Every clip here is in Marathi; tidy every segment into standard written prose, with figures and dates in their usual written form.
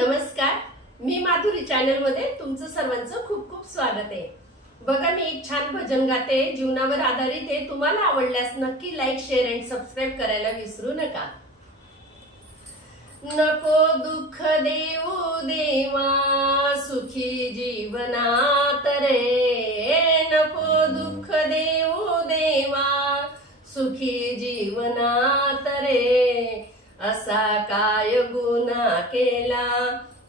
नमस्कार, मी माधुरी चॅनल मध्ये तुमचं सर्वांचं खूप खूप स्वागत आहे। बघा, मी एक छान भजन गाते, जीवनावर आधारित आहे। तुम्हाला आवडल्यास नक्की लाईक, शेअर आणि सबस्क्राइब करायला विसरू नका। नको दुःख देऊ देवा सुखी जीवनात रे, नको दुःख देऊ देवा सुखी जीवनात रे। असा काय गुन्हा केला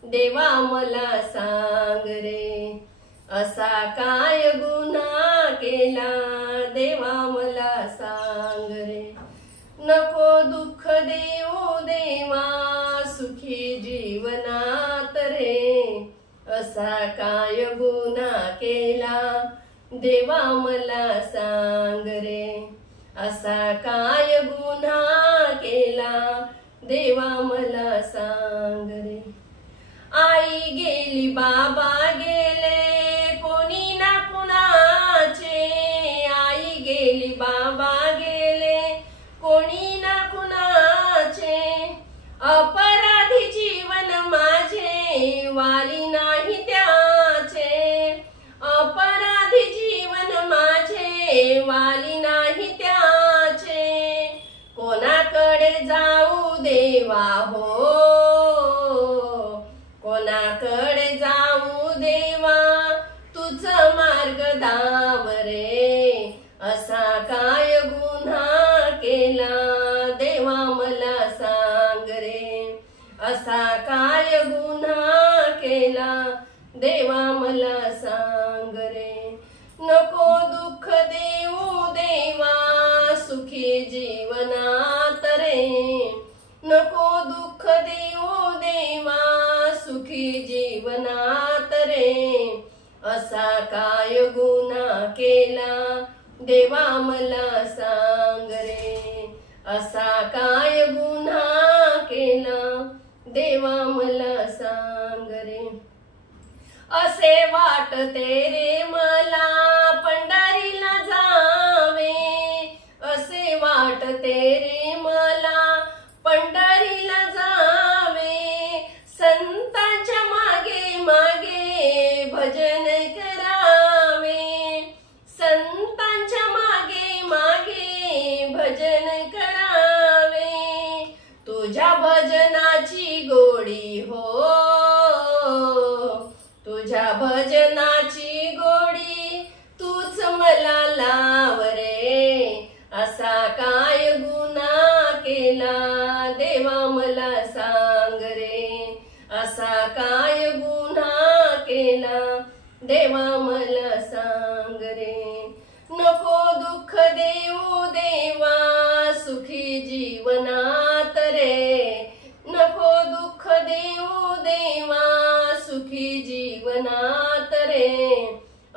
देवा मला सांग रे, असा काय गुन्हा केला देवा मला सांग रे। नको दुःख देऊ देवा सुखी जीवनात रे, असा काय गुन्हा केला देवा मला सांग रे, असा काय गुन्हा केला देवा मला सांग रे। आई गेली बाबा गेले कोणी ना कुणाचे, आई गेली बाबा गेले कोणी ना कुणाचे। अपराधी जीवन माझे वाली नाही त्याचे, अपराधी जीवन माझे वाली नाही त्याचे। कोणाकडे जाऊ देवा हो, कोणाकडे जाऊ देवा तुझ मार्ग दाव रे। असा काय गुन्हा केला देवा मला सांग रे, असा काय गुन्हा केला देवा मला सांग रे। नको दुःख देऊ देवा सुखी जीवनात रे, नको दुःख देऊ देवा सुखी जीवनात रे। असा काय गुन्हा केला देवा मला सांग रे, असा काय गुन्हा केला देवा मला सांग रे। असे वाटते रे मला पंढरीला जावे, असे वाटते रे मला पंढरीला जावे। संतांच्या मागे मागे भजन करावे, संतांच्या मागे मागे भजन करावे। तुझ्या भजनाची गोडी हो, तुझ्या भजनाची गोडी तूच मला लाव रे। असा काय गुन्हा केला देवा मला सांग रे, असा काय गुन्हा केला देवा मला सांग रे। नको दुःख देऊ देवा सुखी जीवनात रे, नको दुःख देऊ देवा सुखी जीवनात रे।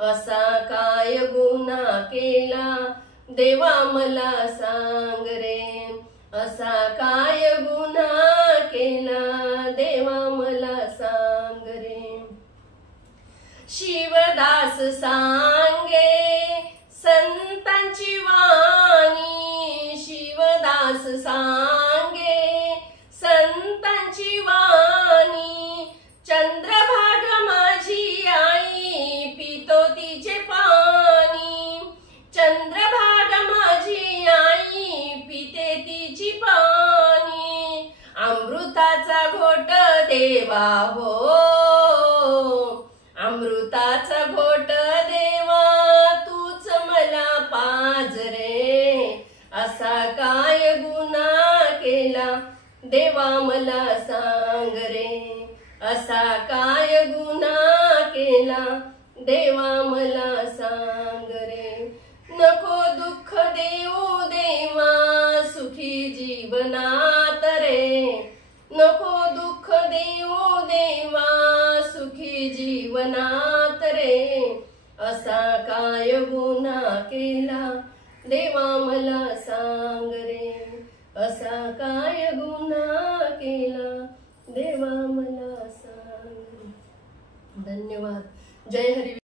असा काय गुन्हा केला देवा मला सांग रे, असा काय गुन्हा केला देवा मला सांग रे। शिवदास सांगे संतांची वाणी, शिवदास सांगे संतांची वाणी। चंद्रभाग माझी आई पितो तिचे पाणी, चंद्रभाग माझी आई पिते तिची पाणी। अमृताचा घोट देवा हो, अमृताचा घोट देवा तूच मला पाज रे। असा काय गुन्हा केला देवा मला सांग रे, असा काय गुन्हा केला देवा मला सांग रे। नको दुःख देऊ देवा सुखी जीवनात रे, नको दुःख देऊ देवा सुखी जीवनात रे। असा काय गुन्हा केला देवा मला सांग रे, असा काय गुन्हा केला देवा मला सांग रे। धन्यवाद। जय हरी।